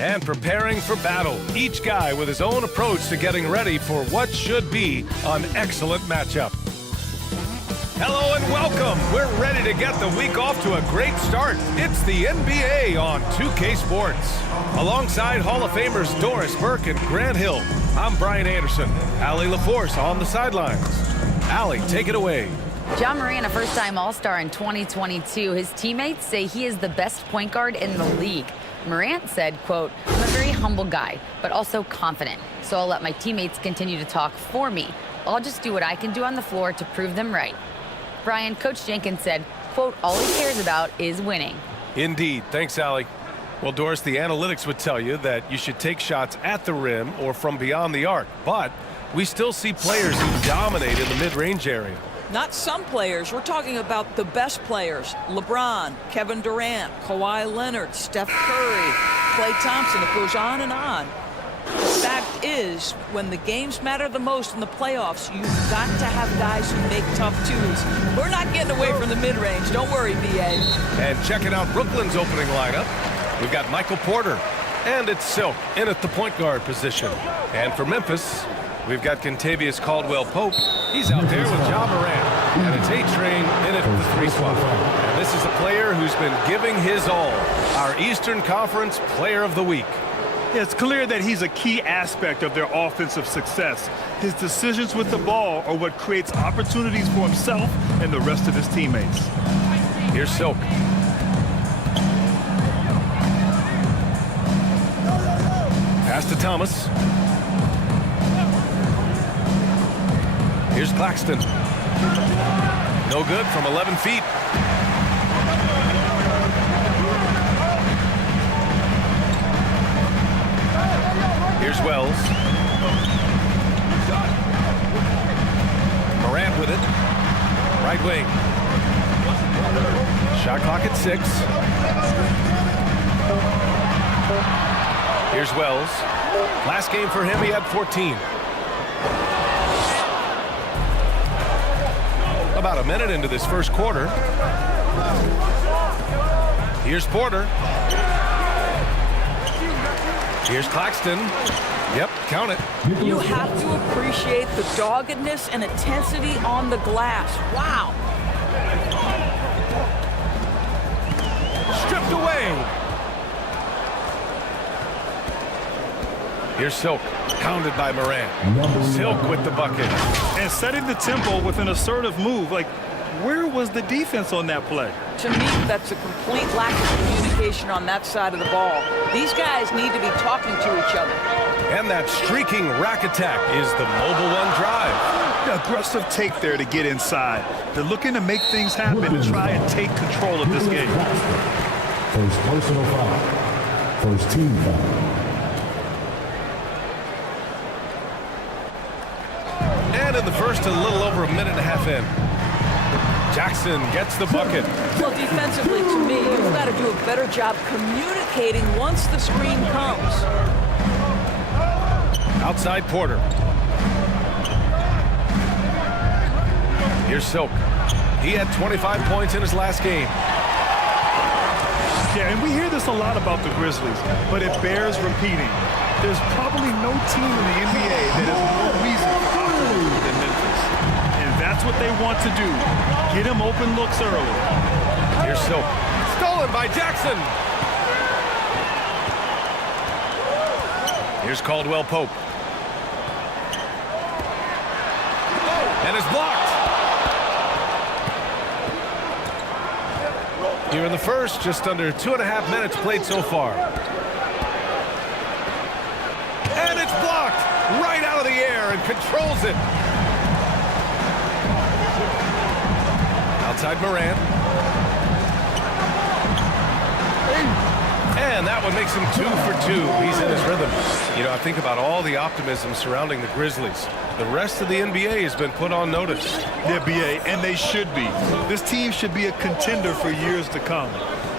And preparing for battle, each guy with his own approach to getting ready for what should be an excellent matchup. Hello and welcome. We're ready to get the week off to a great start. It's the NBA on 2K Sports. Alongside Hall of Famers Doris Burke and Grant Hill, I'm Brian Anderson. Allie LaForce on the sidelines. Allie, take it away. Ja Morant, a first-time All-Star in 2022. His teammates say he is the best point guard in the league. Morant said, quote, "I'm a very humble guy, but also confident. So I'll let my teammates continue to talk for me. I'll just do what I can do on the floor to prove them right." Brian, Coach Jenkins said, quote, "All he cares about is winning." Indeed. Thanks, Allie. Well, Doris, the analytics would tell you that you should take shots at the rim or from beyond the arc. But we still see players who dominate in the mid-range area. Not some players. We're talking about the best players. LeBron, Kevin Durant, Kawhi Leonard, Steph Curry, Klay Thompson. It goes on and on. The fact is, when the games matter the most in the playoffs, you've got to have guys who make tough twos. We're not getting away from the mid-range. Don't worry, B.A. And checking out Brooklyn's opening lineup, we've got Michael Porter, and it's Silk in at the point guard position. And for Memphis, we've got Kentavious Caldwell-Pope. He's out there with Ja Morant. And it's A-Train in at the 3 spot. And this is a player who's been giving his all. Our Eastern Conference Player of the Week. Yeah, it's clear that he's a key aspect of their offensive success. His decisions with the ball are what creates opportunities for himself and the rest of his teammates. Here's Silk. Pass to Thomas. Here's Claxton. No good from 11 feet. Here's Wells. Morant with it. Right wing. Shot clock at 6. Here's Wells. Last game for him, he had 14. About a minute into this first quarter. Here's Porter. Here's Claxton. Yep, count it. You have to appreciate the doggedness and intensity on the glass. Wow. Stripped away. Here's Silk, pounded by Morant. Silk with the bucket. And setting the tempo with an assertive move. Like, where was the defense on that play? To me, that's a complete lack of communication on that side of the ball. These guys need to be talking to each other. And that streaking rack attack is the mobile one drive. The aggressive take there to get inside. They're looking to make things happen and try and take control of this game. First personal foul. First team foul. And in the first, a little over a minute and a half in. Jackson gets the bucket. Well, defensively, to me, you've got to do a better job communicating once the screen comes. Outside Porter. Here's Silk. He had 25 points in his last game. Yeah, and we hear this a lot about the Grizzlies, but it bears repeating. There's probably no team in the NBA that has more reason for optimism than Memphis. And that's what they want to do. Get him open looks early. Here's Silk. Stolen by Jackson. Here's Caldwell-Pope. And it's blocked. Here in the first, just under 2.5 minutes played so far. And it's blocked right out of the air and controls it. Outside Morant. And that one makes him 2 for 2. He's in his rhythm. You know, I think about all the optimism surrounding the Grizzlies. The rest of the NBA has been put on notice. Yeah, BA, and they should be. This team should be a contender for years to come.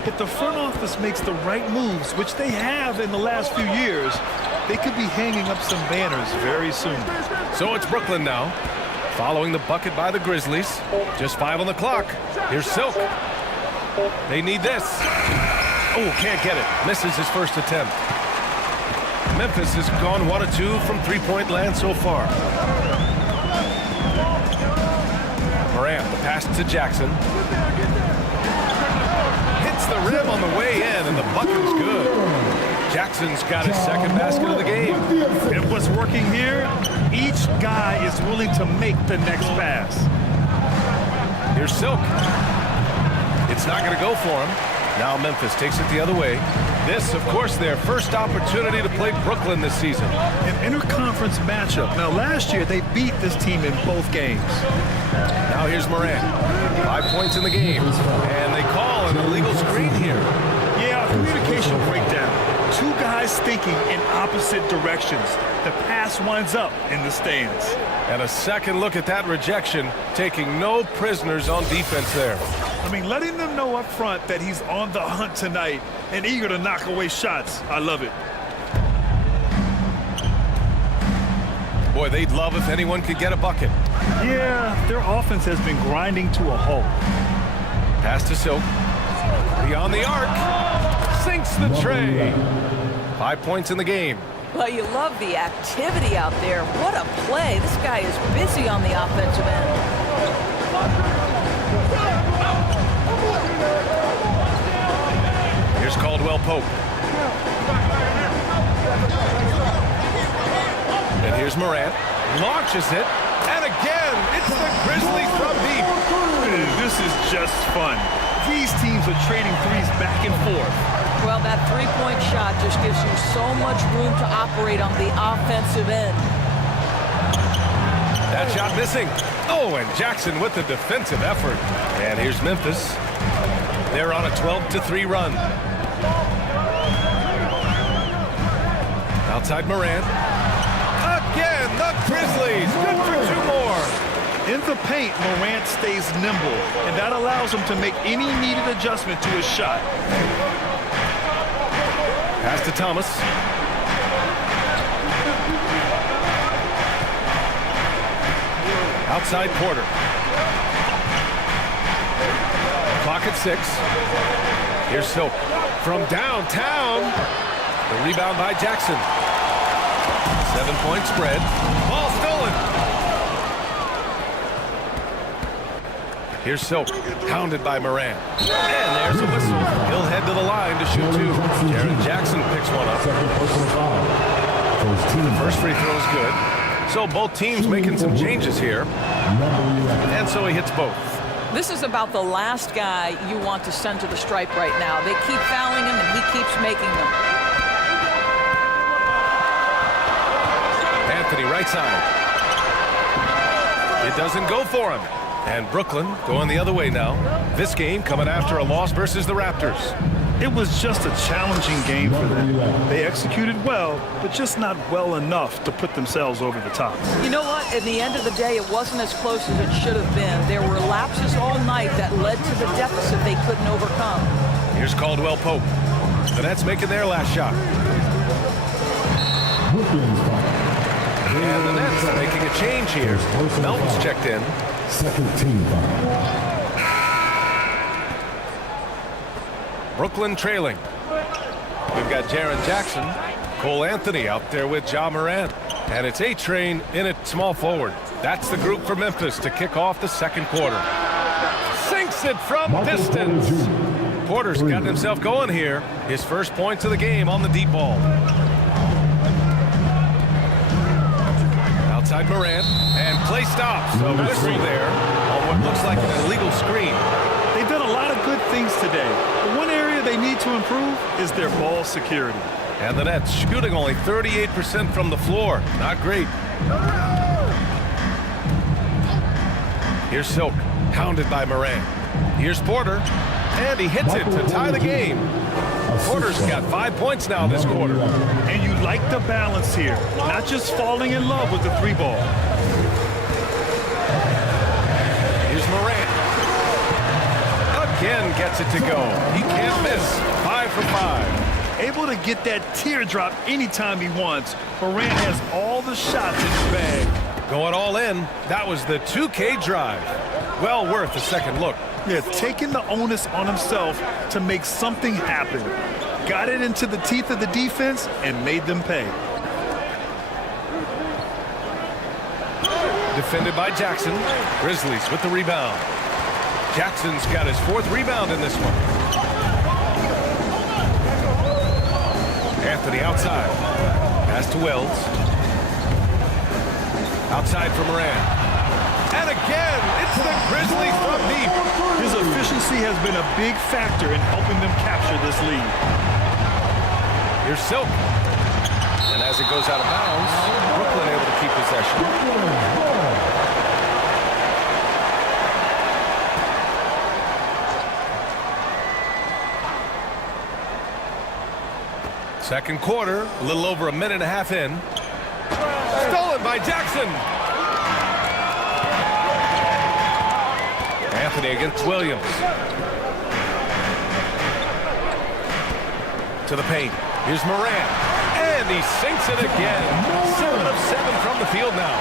If the front office makes the right moves, which they have in the last few years, they could be hanging up some banners very soon. So it's Brooklyn now, following the bucket by the Grizzlies. Just 5 on the clock. Here's Silk. They need this. Oh, can't get it. Misses his first attempt. Memphis has gone 1 of 2 from three-point land so far. Morant, the pass to Jackson. Hits the rim on the way in, and the bucket is good. Jackson's got his second basket of the game. And what's working here, each guy is willing to make the next pass. Here's Silk. It's not going to go for him. Now Memphis takes it the other way. This, of course, their first opportunity to play Brooklyn this season. An interconference matchup. Now, last year, they beat this team in both games. Now here's Morant. 5 points in the game. And they call an illegal screen here. Yeah, communication breakdown. Two guys thinking in opposite directions. The pass winds up in the stands. And a second look at that rejection, taking no prisoners on defense there. I mean, letting them know up front that he's on the hunt tonight and eager to knock away shots. I love it. Boy, they'd love if anyone could get a bucket. Yeah, their offense has been grinding to a halt. Pass to Silk. Beyond the arc. Sinks the tray. 5 points in the game. Well, you love the activity out there. What a play. This guy is busy on the offensive end. Here's Caldwell Pope. And here's Morant. Launches it. And again, it's the Grizzlies from deep. This is just fun. These teams are trading threes back and forth. Well, that three-point shot just gives you so much room to operate on the offensive end. That shot missing. Oh, and Jackson with the defensive effort. And here's Memphis. They're on a 12-3 run. Outside Morant. Again, the Grizzlies. Good for 2 more. In the paint, Morant stays nimble, and that allows him to make any needed adjustment to his shot. Pass to Thomas. Outside Porter. Clock at 6. Here's Silk from downtown. The rebound by Jackson. 7-point spread. Ball stolen. Here's Silk, hounded by Morant. And there's a whistle. He'll head to the line to shoot 2. Jaren Jackson picks one up. The first free throw is good. So both teams making some changes here. And so he hits both. This is about the last guy you want to send to the stripe right now. They keep fouling him, and he keeps making them. Anthony, right side. It doesn't go for him. And Brooklyn going the other way now. This game coming after a loss versus the Raptors. It was just a challenging game for them. They executed well, but just not well enough to put themselves over the top. You know what? At the end of the day, it wasn't as close as it should have been. There were lapses all night that led to the deficit they couldn't overcome. Here's Caldwell Pope. The Nets making their last shot. And the Nets making a change here. Melton's checked in. Second team foul. Brooklyn trailing. We've got Jaren Jackson, Cole Anthony out there with Ja Morant. And it's A-Train in at small forward. That's the group for Memphis to kick off the second quarter. Sinks it from distance. Porter's got himself going here. His first points of the game on the deep ball. Outside Morant, and play stops. A whistle there on what looks like an illegal screen. They've done a lot of good things today, but one area they need to improve is their ball security. And the Nets shooting only 38% from the floor. Not great. Here's Silk, hounded by Morant. Here's Porter, and he hits it to tie the game. Porter's got 5 points now this quarter. And you like the balance here, not just falling in love with the 3-ball. Here's Morant. Again gets it to go. He can't miss. 5 for 5. Able to get that teardrop anytime he wants. Morant has all the shots in his bag. Going all in. That was the 2K drive. Well worth a second look. Yeah, taking the onus on himself to make something happen. got it into the teeth of the defense and made them pay. Defended by Jackson. Grizzlies with the rebound. Jackson's got his 4th rebound in this one. Anthony outside. Pass to Wells. Outside for Moran. And again, it's the Grizzlies from deep. His efficiency has been a big factor in helping them capture this lead. Here's Silk. And as it goes out of bounds, Brooklyn able to keep possession. Second quarter, a little over a minute and a half in. Stolen by Jackson. Anthony against Williams. To the paint. Here's Moran. And he sinks it again. 7 of 7 from the field now.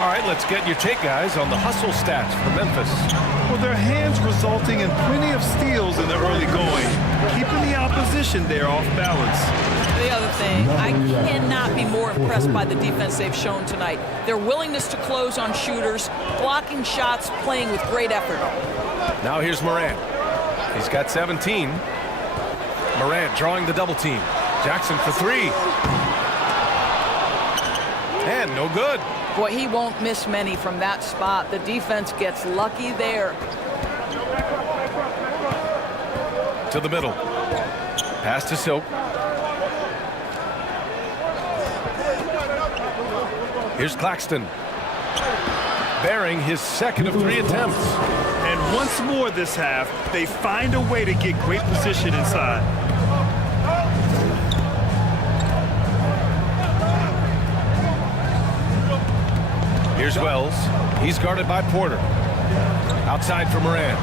All right, let's get your take, guys, on the hustle stats for Memphis. Well, their hands resulting in plenty of steals in the early going, keeping the opposition there off balance. The other thing, I cannot be more impressed by the defense they've shown tonight. Their willingness to close on shooters, blocking shots, playing with great effort. Now here's Moran. He's got 17. Moran drawing the double team. Jackson for 3. And no good. Boy, he won't miss many from that spot. The defense gets lucky there. To the middle. Pass to Silk. Here's Claxton. Bearing his 2nd of 3 attempts. And once more this half, they find a way to get great position inside. Here's Wells. He's guarded by Porter. Outside for Moran.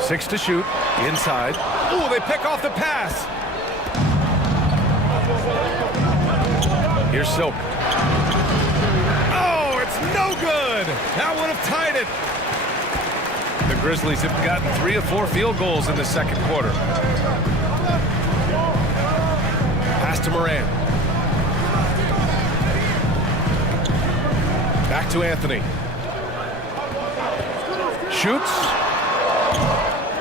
6 to shoot. Inside. Ooh, they pick off the pass. Here's Silk. Oh, it's no good. That would have tied it. The Grizzlies have gotten 3 of 4 field goals in the second quarter. Pass to Moran. Back to Anthony. Shoots.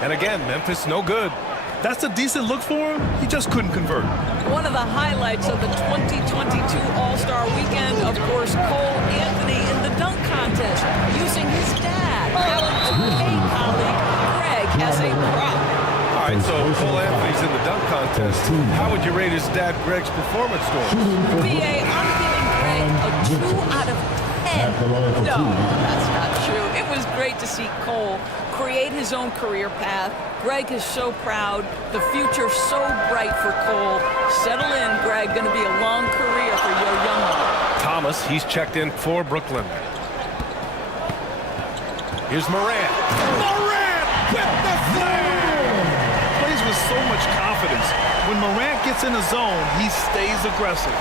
And again, Memphis no good. That's a decent look for him. He just couldn't convert. One of the highlights of the 2022 All-Star Weekend, of course, Cole Anthony in the dunk contest, using his dad, Allen 2K colleague Greg, as a prop. All right, so Cole Anthony's in the dunk contest. How would you rate his dad Greg's performance score? BA, I'm giving Greg a 2 out of 10. No, that's not true. It was great to see Cole create his own career path. Greg is so proud. The future so bright for Cole. Settle in, Greg. Going to be a long career for your young one. Thomas, he's checked in for Brooklyn. Here's Moran. Moran with the slam! Plays with so much confidence. When Morant gets in the zone, he stays aggressive.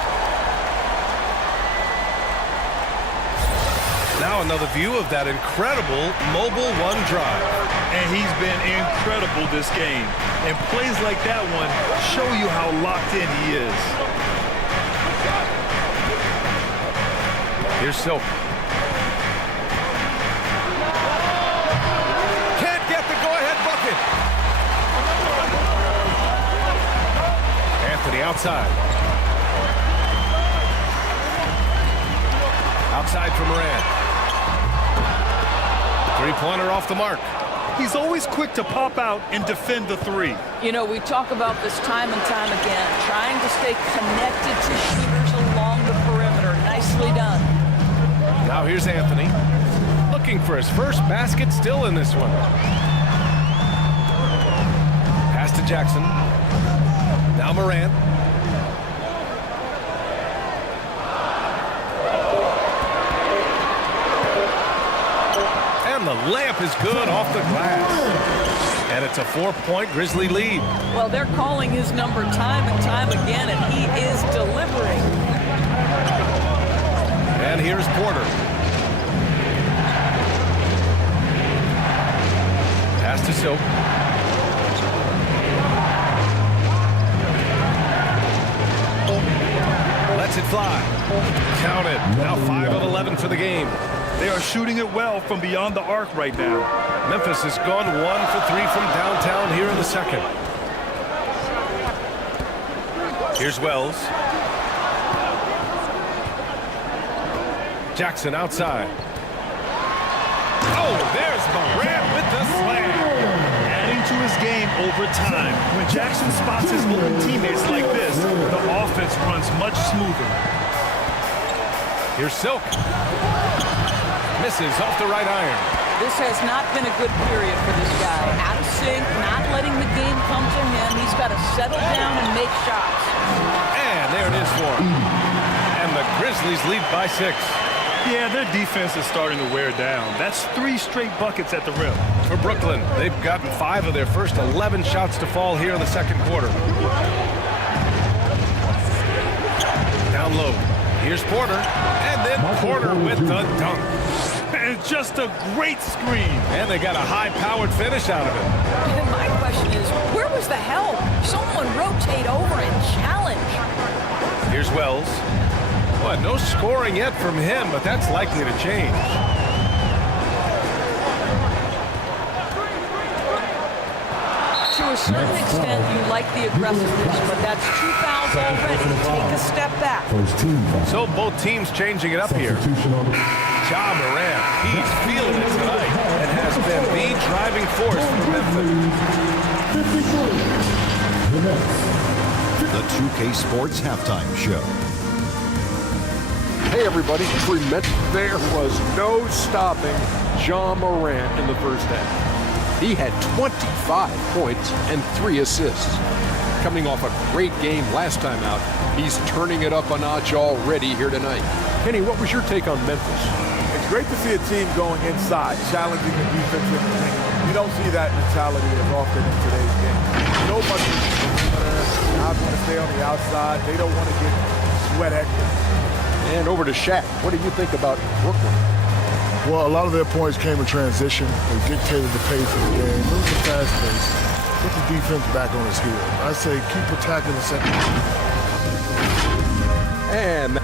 Now another view of that incredible mobile one drive. And he's been incredible this game. And plays like that one show you how locked in he is. Here's Silk. Can't get the go-ahead bucket. Anthony outside. Outside for Moran. Three-pointer off the mark. He's always quick to pop out and defend the 3. You know, we talk about this time and time again, trying to stay connected to shooters along the perimeter. Nicely done. Now here's Anthony. Looking for his first basket still in this one. Pass to Jackson. Now Moran. And the layup is good off the glass. And it's a 4-point Grizzly lead. Well, they're calling his number time and time again, and he is delivering. And here's Porter. Pass to Silk. it fly. Count it. Now 5 of 11 for the game. They are shooting it well from beyond the arc right now. Memphis has gone 1 for 3 from downtown here in the second. Here's Wells. Jackson outside. Oh, there's Morant with the slam. Adding to his game over time. When Jackson spots his open teammates like this, the offense runs much smoother. Here's Silk. Misses off the right iron. This has not been a good period for this guy. Out of sync, not letting the game come to him. He's got to settle down and make shots. And there it is for him. And the Grizzlies lead by 6. Yeah, their defense is starting to wear down. That's 3 straight buckets at the rim. For Brooklyn, they've gotten 5 of their first 11 shots to fall here in the second quarter. Down low. Here's Porter. And then Porter with the dunk. And just a great screen. And they got a high-powered finish out of it. And my question is, where was the help? Someone rotate over and challenge. Here's Wells. Well, no scoring yet from him, but that's likely to change. To a certain extent, you like the aggressiveness, but that's 2 fouls already. Take a step back. First team foul. So both teams changing it up here. Substitution on the Ja Morant, he's feeling it tonight and has been the driving force for Memphis. 53. The next. The 2K Sports Halftime Show. Hey everybody, there was no stopping Ja Morant in the first half. He had 25 points and 3 assists. Coming off a great game last time out, he's turning it up a notch already here tonight. Kenny, what was your take on Memphis? It's great to see a team going inside, challenging the defensive thing. You don't see that mentality as often in today's game. So much of the perimeter, guys want to stay on the outside. They don't want to get sweat equity. And over to Shaq. What do you think about Brooklyn? Well, a lot of their points came in transition. They dictated the pace of the game. It was a fast pace. Put the defense back on his heels. I say keep attacking the second. And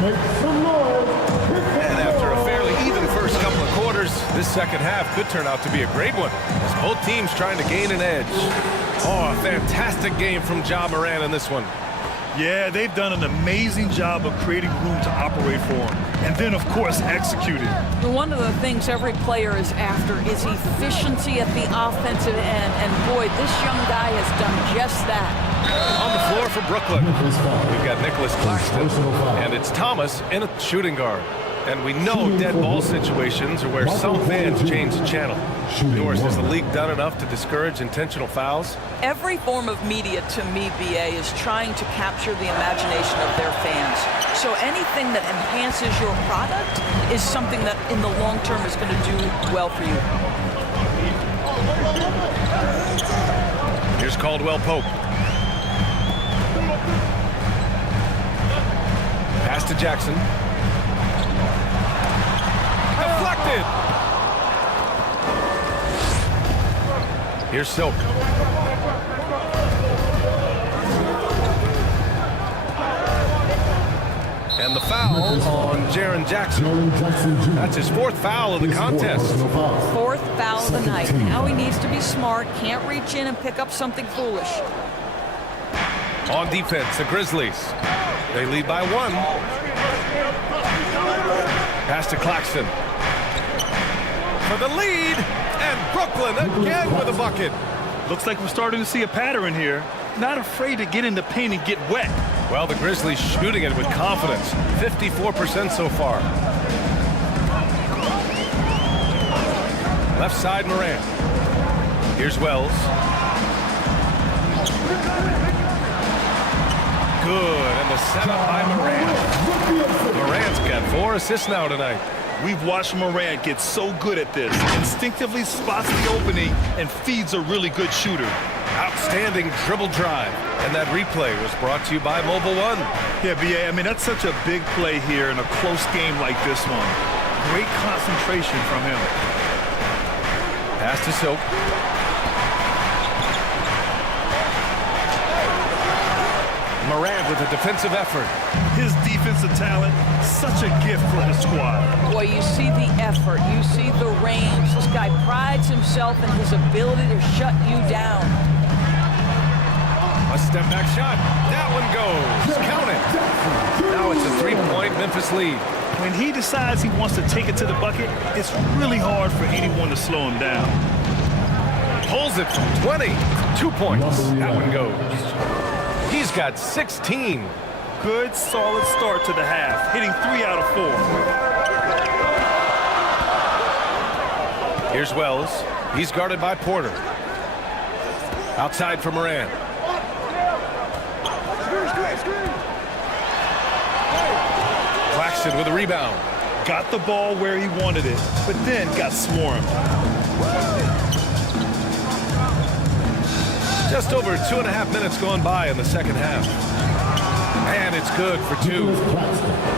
Make some noise. And after a fairly even first couple of quarters, this second half could turn out to be a great one, as both teams trying to gain an edge. Oh, a fantastic game from Ja Morant in this one. Yeah, they've done an amazing job of creating room to operate for him. And then, of course, executing. One of the things every player is after is efficiency at the offensive end. And boy, this young guy has done just that. On the floor for Brooklyn, we've got Nicholas Claxton, and it's Thomas in a shooting guard. And we know dead ball situations are where some fans change the channel. Doris, has the league done enough to discourage intentional fouls? Every form of media, to me, BA, is trying to capture the imagination of their fans. So anything that enhances your product is something that in the long term is going to do well for you. Here's Caldwell Pope. Pass to Jackson. Deflected. Here's Silk. And the foul on Jaren Jackson. That's his 4th foul of the contest. 4th foul of the night. Now he needs to be smart. Can't reach in and pick up something foolish. On defense, the Grizzlies. They lead by 1. Pass to Claxton. For the lead. And Brooklyn again with a bucket. Looks like we're starting to see a pattern here. Not afraid to get in the paint and get wet. Well, the Grizzlies shooting it with confidence. 54% so far. Left side, Morant. Here's Wells. Good, and the setup by Morant. Morant's got 4 assists now tonight. We've watched Morant get so good at this. Instinctively spots the opening and feeds a really good shooter. Outstanding dribble drive. And that replay was brought to you by Mobile One. Yeah, BA, I mean, that's such a big play here in a close game like this one. Great concentration from him. Pass to Silk. Morant with a defensive effort. His defensive talent, such a gift for his squad. Boy, you see the effort, you see the range. This guy prides himself in his ability to shut you down. A step back shot. That one goes. Count it. Now it's a 3-point Memphis lead. When he decides he wants to take it to the bucket, it's really hard for anyone to slow him down. Pulls it from 20. 2 points. That one goes. He's got 16. Good, solid start to the half, hitting 3 out of 4. Here's Wells. He's guarded by Porter. Outside for Morant. Claxton with a rebound. Got the ball where he wanted it, but then got swarmed. Just over 2.5 minutes gone by in the second half. And it's good for 2.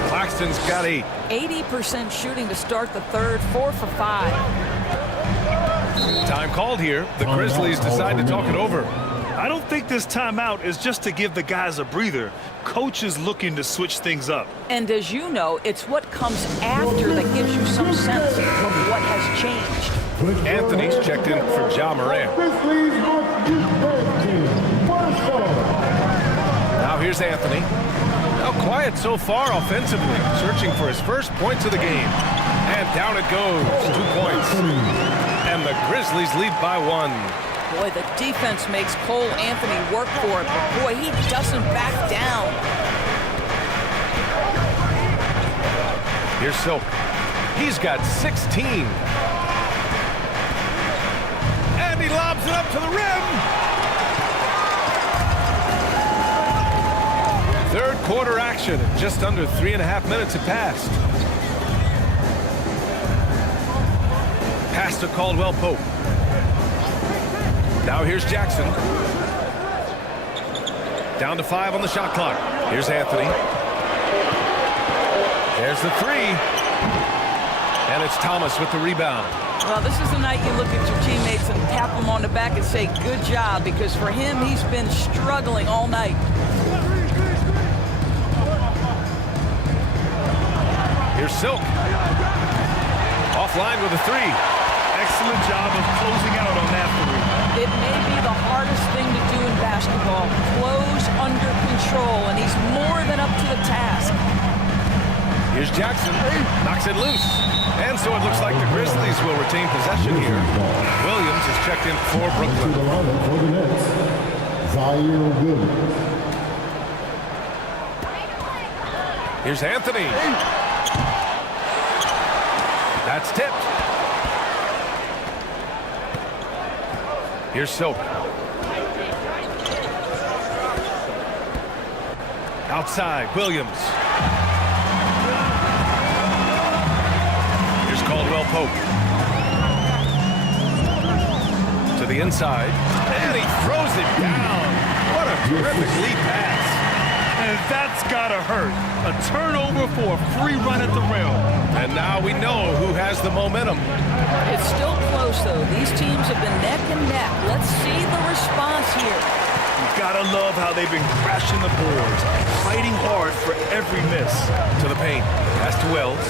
Claxton's got 8. 80% shooting to start the third, 4 for 5. Time called here. The Grizzlies decide to talk it over. I don't think this timeout is just to give the guys a breather. Coach is looking to switch things up. And as you know, it's what comes after that gives you some sense of what has changed. Anthony's checked in for Ja Morant. Now here's Anthony. Now quiet so far offensively, searching for his first points of the game. And down it goes, 2 points. And the Grizzlies lead by 1. Boy, the defense makes Cole Anthony work for it, but boy, he doesn't back down. Here's Silk. He's got 16. And he lobs it up to the rim. Third quarter action. Just under 3.5 minutes have passed. Pass to Caldwell Pope. Now here's Jackson. Down to 5 on the shot clock. Here's Anthony. There's the 3. And it's Thomas with the rebound. Well, this is the night you look at your teammates and tap them on the back and say, good job, because for him, he's been struggling all night. Here's Silk. Offline with a 3. Excellent job of closing out on that 3. It may be the hardest thing to do in basketball. Close under control, and he's more than up to the task. Here's Jackson. Knocks it loose. And so it looks like the Grizzlies will retain possession here. Williams is checked in for Brooklyn. Here's Anthony. That's tipped. Here's Silk. Outside, Williams. Here's Caldwell Pope. To the inside. And he throws it down. What a terrific lead pass. And that's gotta hurt. A turnover for a free run at the rim. And now we know who has the momentum. It's still close, though. These teams have been neck and neck. Let's see the response here. You gotta love how they've been crashing the boards, fighting hard for every miss. To the paint. Pass to Wells.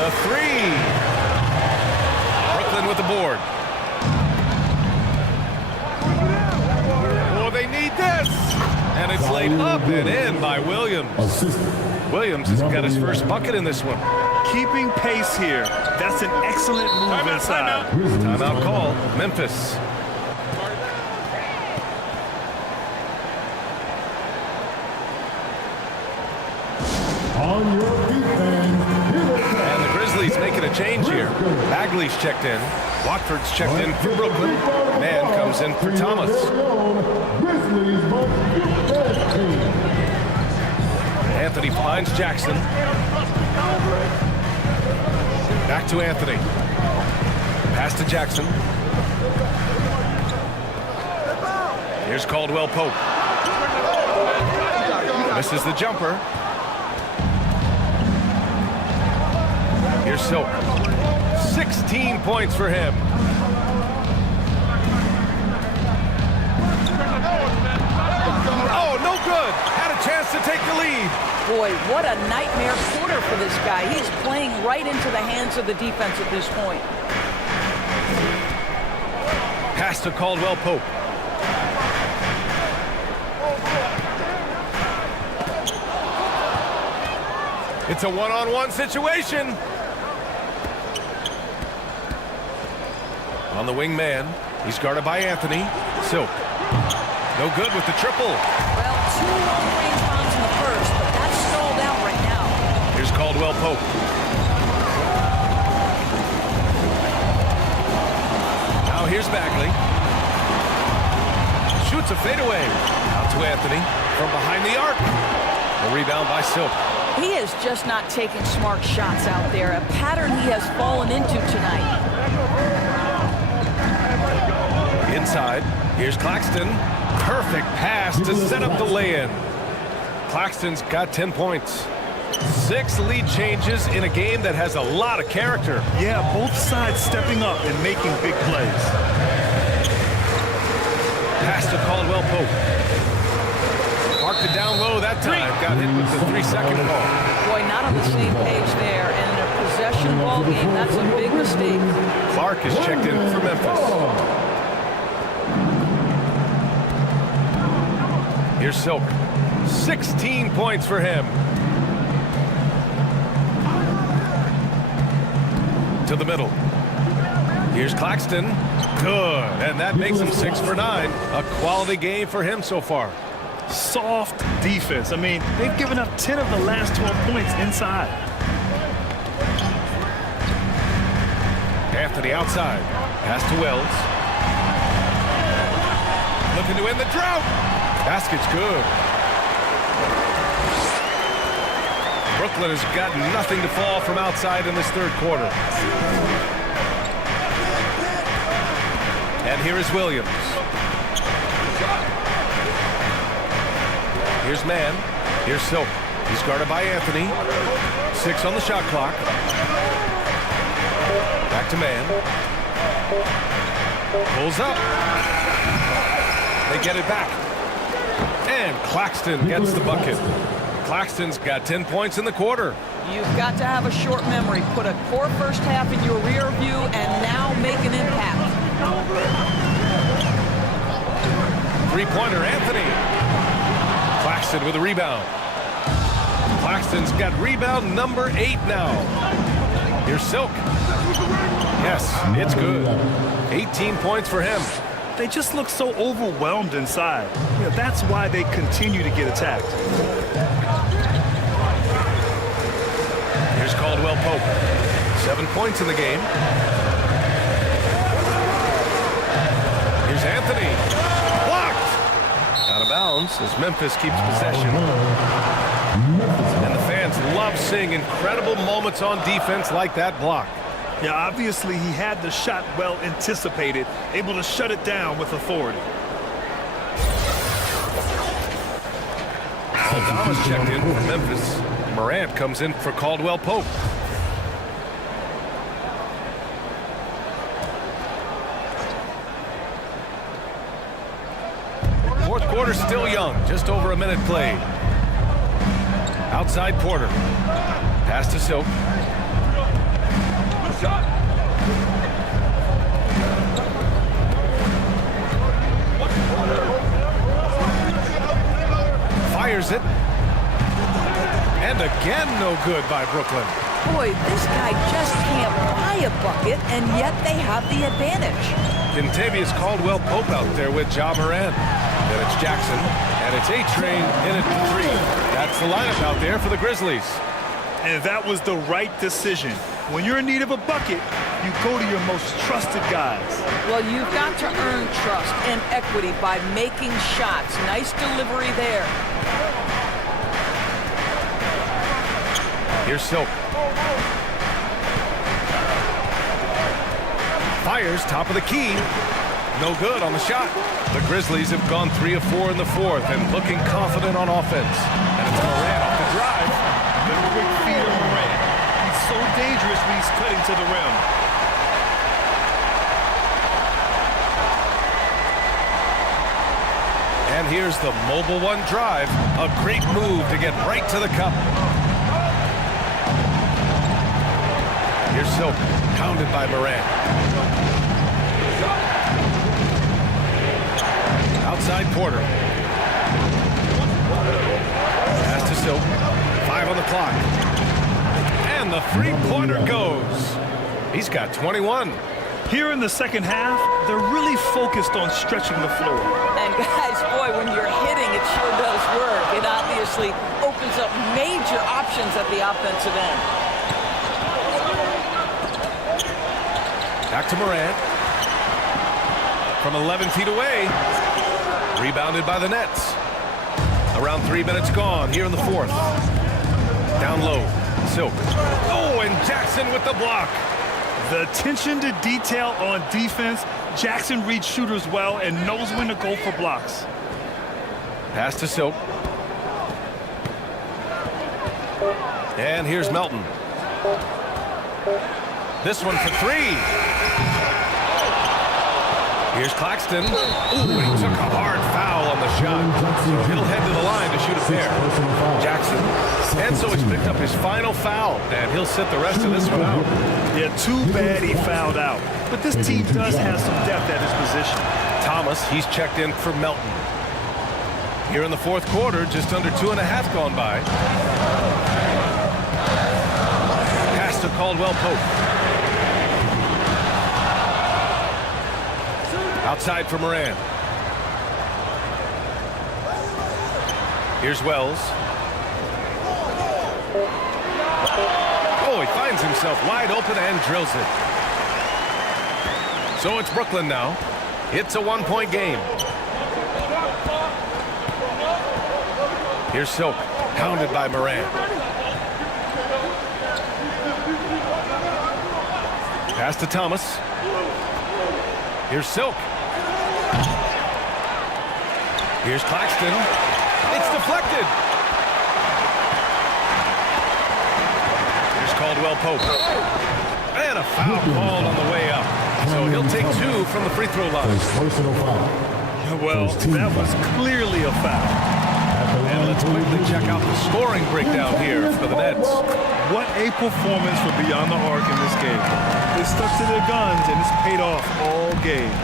The 3. Brooklyn with the board. Oh, they need this. And it's laid up and in by Williams. Williams has got his first bucket in this one. Keeping pace here. That's an excellent move inside. Timeout call. Memphis. And the Grizzlies making a change here. Bagley's checked in. Watford's checked in for Brooklyn. Man comes in for Thomas. Anthony finds Jackson. Back to Anthony. Pass to Jackson. Here's Caldwell Pope. Misses the jumper. Here's Silk. 6 16 points for him. Oh, no good. Had a chance to take the lead. Boy, what a nightmare quarter for this guy. He's playing right into the hands of the defense at this point. Pass to Caldwell Pope. It's a one-on-one situation. On the wing man, he's guarded by Anthony. Silk. No good with the triple. Well, 2 long-range bombs in the first, but that's stalled out right now. Here's Caldwell Pope. Now here's Bagley. Shoots a fadeaway. Out to Anthony from behind the arc. A rebound by Silk. He is just not taking smart shots out there, a pattern he has fallen into tonight. Inside, here's Claxton. Perfect pass to set up the lay-in. Claxton's got 10 points. 6 lead changes in a game that has a lot of character. Yeah, both sides stepping up and making big plays. Pass to Caldwell Pope. Marked it down low that time. Got hit with the 3-second ball. Boy, not on the same page there. And in a possession ball game, that's a big mistake. Clark is checked in for Memphis. Here's Silk. 16 points for him. To the middle. Here's Claxton. Good. And that makes him 6 for 9. A quality game for him so far. Soft defense. I mean, they've given up 10 of the last 12 points inside. Anthony outside. Pass to Wells. Looking to end the drought. Basket's good. Brooklyn has got nothing to fall from outside in this third quarter. And here is Williams. Here's Mann. Here's Silk. He's guarded by Anthony. 6 on the shot clock. Back to Mann. Pulls up. They get it back. And Claxton gets the bucket. Claxton's got 10 points in the quarter. You've got to have a short memory. Put a core first half in your rear view and now make an impact. Three-pointer, Anthony. Claxton with a rebound. Claxton's got rebound number 8 now. Here's Silk. Yes, it's good. 18 points for him. They just look so overwhelmed inside. You know, that's why they continue to get attacked. Here's Caldwell Pope. 7 points in the game. Here's Anthony. Blocked. Out of bounds as Memphis keeps possession. And the fans love seeing incredible moments on defense like that block. Yeah, obviously he had the shot well anticipated, able to shut it down with authority. Aldama's checked in for Memphis. Morant comes in for Caldwell Pope. Fourth quarter still young, just over a minute played. Outside Porter. Pass to Silk. Fires it. And again, no good by Brooklyn. Boy, this guy just can't buy a bucket, and yet they have the advantage. Contavious Caldwell Pope out there with Ja Morant. Then it's Jackson, and it's A-Train in it for 3. That's the lineup out there for the Grizzlies. And that was the right decision. When you're in need of a bucket, you go to your most trusted guys. Well, you've got to earn trust and equity by making shots. Nice delivery there. Here's Silk. Fires top of the key. No good on the shot. The Grizzlies have gone 3 of 4 in the fourth and looking confident on offense. And it's Morant off the drive. The quick feed of Morant. He's so dangerous when he's cutting to the rim. Here's the mobile one drive. A great move to get right to the cup. Here's Silk, pounded by Morant. Outside Porter. Pass to Silk. 5 on the clock. And the three-pointer goes. He's got 21. Here in the second half, they're really focused on stretching the floor. And guys, boy, when you're hitting, it sure does work. It obviously opens up major options at the offensive end. Back to Morant. From 11 feet away. Rebounded by the Nets. Around 3 minutes gone here in the fourth. Down low. Silk. Oh, and Jackson with the block. The attention to detail on defense. Jackson reads shooters well and knows when to go for blocks. Pass to Silk. And here's Melton. This one for 3. Here's Claxton. Ooh, he took a hard foul on the shot. So he'll head to the line to shoot a pair. Jackson. And so he's picked up his final foul, and he'll sit the rest of this one out. Yeah, too bad he fouled out. But this team does have some depth at his position. Thomas, he's checked in for Melton. Here in the fourth quarter, just under 2.5 gone by. Pass to Caldwell-Pope. Outside for Morant. Here's Wells. Oh, he finds himself wide open and drills it. So it's Brooklyn now. It's a 1-point game. Here's Silk, pounded by Morant. Pass to Thomas. Here's Silk. Here's Claxton. It's deflected. Here's Caldwell-Pope. And a foul called on the way up. So he'll take 2 from the free throw line. Well, that was clearly a foul. And let's quickly check out the scoring breakdown here for the Nets. What a performance for beyond the arc in this game. They stuck to their guns, and it's paid off all game.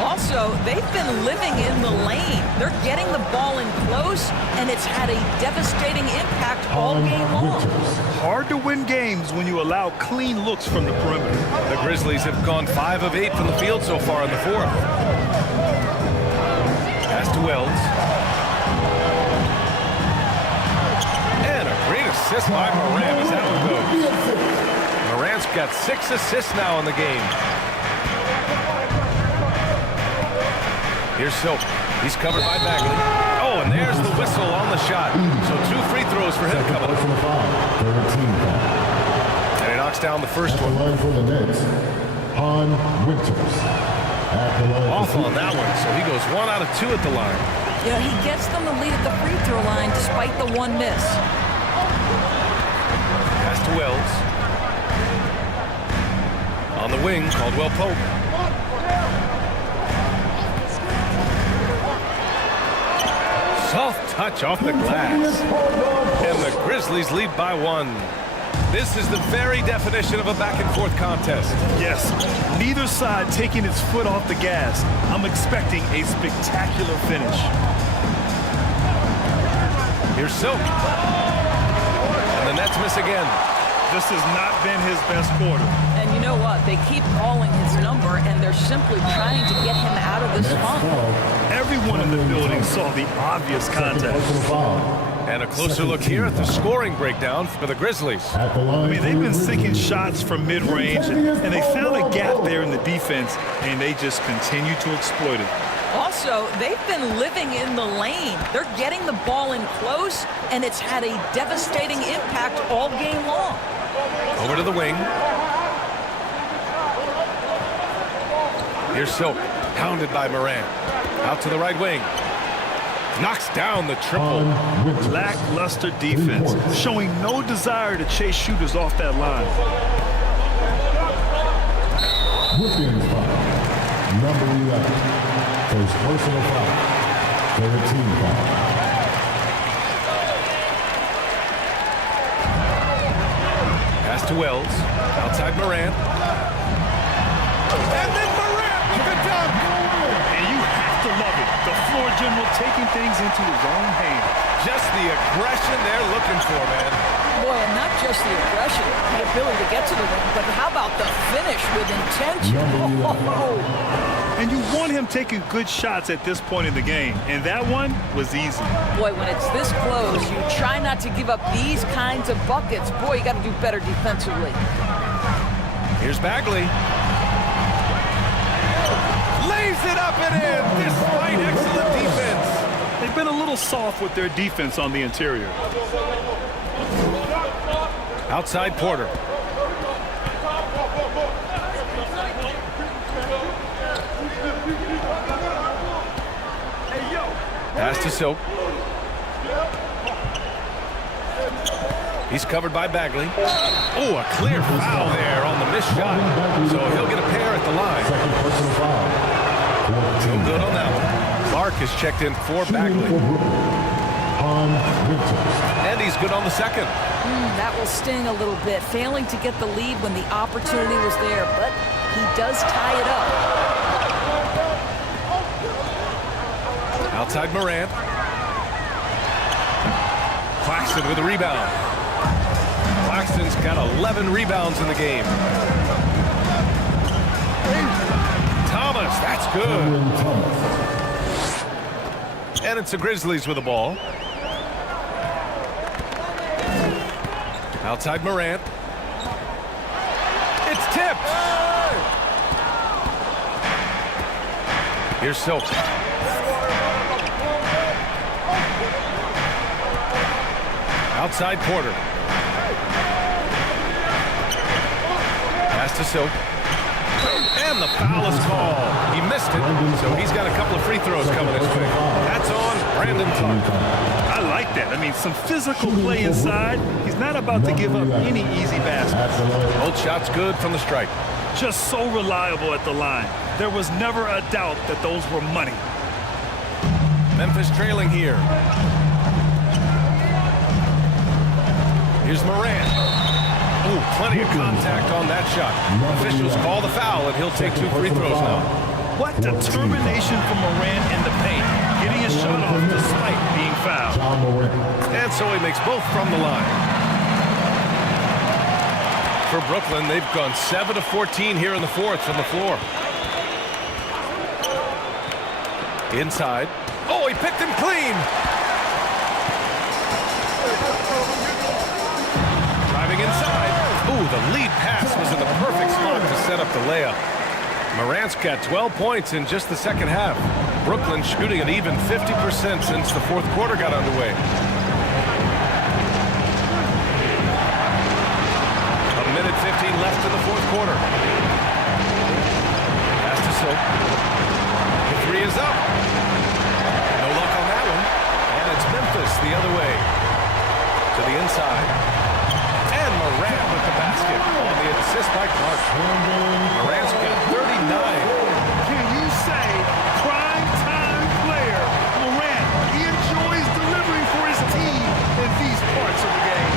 Also, they've been living in the lane. They're getting the ball in close, and it's had a devastating impact all game long. Hard to win games when you allow clean looks from the perimeter. The Grizzlies have gone 5 of 8 from the field so far in the fourth. Pass to Wells. And a great assist by Morant as that one goes. Morant's got 6 assists now in the game. Here's Silk. He's covered by Bagley. Oh, and there's the whistle on the shot. So 2 free throws for him coming up. And he knocks down the first one. Off on that one, so he goes 1 out of 2 at the line. Yeah, he gets them the lead at the free throw line despite the 1 miss. Pass to Wells. On the wing, Caldwell-Pope. Soft touch off the glass. And the Grizzlies lead by 1. This is the very definition of a back-and-forth contest. Yes, neither side taking its foot off the gas. I'm expecting a spectacular finish. Here's Silk. And the Nets miss again. This has not been his best quarter. And you know what? They keep calling his number, and they're simply trying to get him out of this funk. Everyone in the building saw the obvious contact. And a closer look here at the scoring breakdown for the Grizzlies. I mean, they've been sinking shots from mid-range, and they found a gap there in the defense, and they just continue to exploit it. Also, they've been living in the lane. They're getting the ball in close, and it's had a devastating impact all game long. Over to the wing. Here's Silk, pounded by Morant. Out to the right wing. Knocks down the triple. Lackluster defense, showing no desire to chase shooters off that line. Number 11, first personal foul. Pass to Wells. Outside Morant. And then Morant with the dunk. And you have to love it. The floor general taking things into his own hands. Just the aggression they're looking for, man. Boy, and not just the aggression, the ability to get to the rim, but how about the finish with intention? And you want him taking good shots at this point in the game. And that one was easy. Boy, when it's this close, you try not to give up these kinds of buckets. Boy, you got to do better defensively. Here's Bagley. Lays it up and in, despite excellent defense. They've been a little soft with their defense on the interior. Outside Porter. Pass to Soap. He's covered by Bagley. Oh, a clear foul there on the missed shot. So he'll get a pair at the line. No good on that one. Clark is checked in for Bagley. And he's good on the second. That will sting a little bit, failing to get the lead when the opportunity was there, but he does tie it up. Outside Morant. Claxton with a rebound. Claxton's got 11 rebounds in the game. Thomas, that's good. And it's the Grizzlies with the ball. Outside Morant. It's tipped. Here's Silk. Outside Porter. Pass to Silk. And the foul is called. He missed it, so he's got a couple of free throws coming his way. That's on Brandon Clark. I like that. I mean, some physical play inside. He's not about to give up any easy baskets. Both shots good from the strike. Just so reliable at the line. There was never a doubt that those were money. Memphis trailing here. Here's Morant. Ooh, plenty of contact on that shot. Officials call the foul, and he'll take 2 free throws now. What determination from Morant in the paint, getting his shot off despite being fouled. And so he makes both from the line. For Brooklyn, they've gone 7 of 14 here in the fourth from the floor. Inside. Oh, he picked him clean. Driving inside. Ooh, the lead pass was in the perfect spot to set up the layup. Morant's got 12 points in just the second half. Brooklyn shooting an even 50% since the fourth quarter got underway. A minute 15 left in the fourth quarter. Pass to Silk. The three is up. No luck on that one. And it's Memphis the other way. To the inside. And Morant with the basket on the assist by Clark. Morant's got 39. Can you say prime time player Morant? He enjoys delivering for his team in these parts of the game.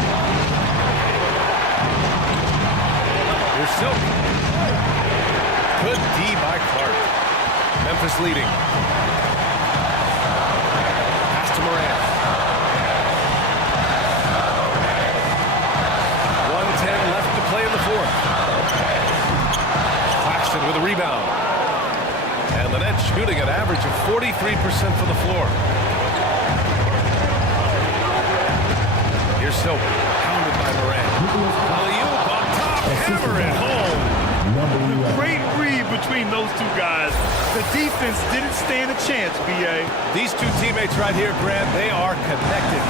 Here's Silk. Good D by Clark. Memphis leading. Pass to Morant. 1:10 left to play in the fourth. Claxton with a rebound. And the Nets shooting an average of 43% from the floor. Here's Silk. Pounded by Morant. Alley-oop on top. Hammer it home. Great read between those two guys. The defense didn't stand a chance, B.A. These two teammates right here, Grant, they are connected.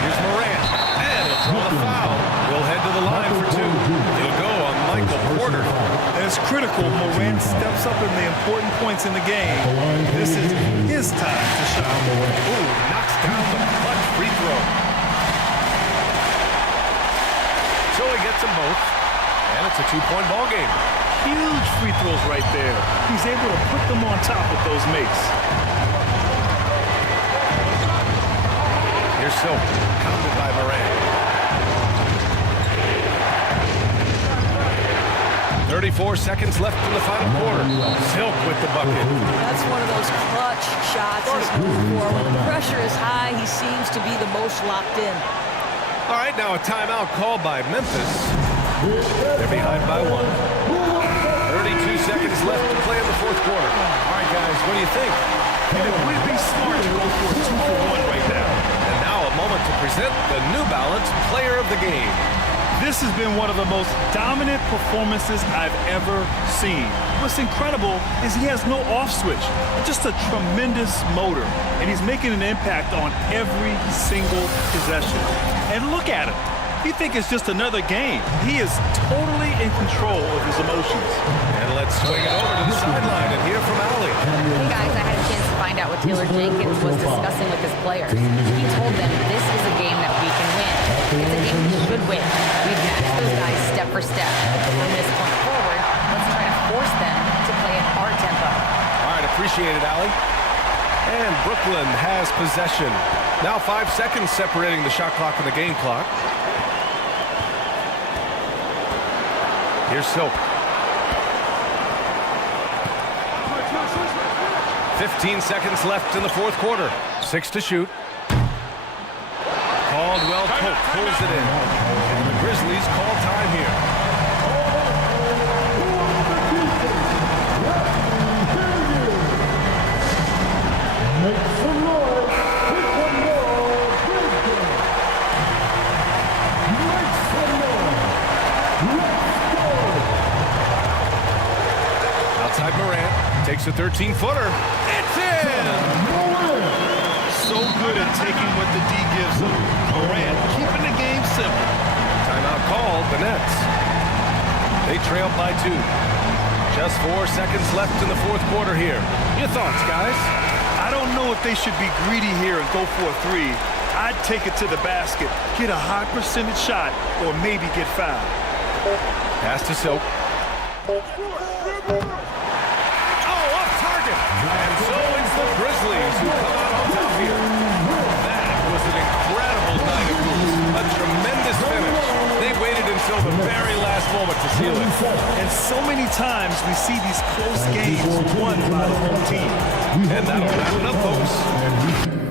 Here's Morant. And he'll throw the foul. He'll head to the line for 2. He'll go on Michael Porter. And it's critical Morant steps up in the important points in the game. This is his time to shine. Ooh, knocks down the clutch free throw. So he gets them both. And it's a 2-point ball game. Huge free throws right there. He's able to put them on top with those makes. Here's Silk, counted by Moran. 34 seconds left in the final quarter. Silk with the bucket. That's one of those clutch shots he's known for. When the pressure is high, he seems to be the most locked in. All right, now a timeout called by Memphis. They're behind by 1. 32 seconds left to play in the fourth quarter. All right, guys, what do you think? And it would be smart to go for a 2-for-1 right now. And now a moment to present the New Balance Player of the Game. This has been one of the most dominant performances I've ever seen. What's incredible is he has no off switch, just a tremendous motor, and he's making an impact on every single possession. And look at him. You think it's just another game. He is totally in control of his emotions. And let's swing it over to the sideline and hear from Allie. Hey guys, I had a chance to find out what Taylor Jenkins was discussing with his players. He told them this is a game that we can win. It's a game we should win. We've matched those guys step for step. From this point forward, let's try to force them to play at our tempo. All right, appreciate it, Allie. And Brooklyn has possession. Now 5 seconds separating the shot clock and the game clock. Here's Silk. 15 seconds left in the fourth quarter. 6 to shoot. Caldwell Pope pulls it in. And the Grizzlies call time here. Outside Morant. Takes a 13-footer. It's in! So good at taking what the D gives him. Morant keeping the game simple. Timeout called, the Nets. They trail by 2. Just 4 seconds left in the fourth quarter here. Your thoughts, guys? I don't know if they should be greedy here and go for a 3. I'd take it to the basket, get a high percentage shot, or maybe get fouled. Pass to Silk. And so it's the Grizzlies who come out on top here. That was an incredible night of hoops. A tremendous finish. They waited until the very last moment to seal it. And so many times we see these close games won by the home team. And that'll wrap it up, folks.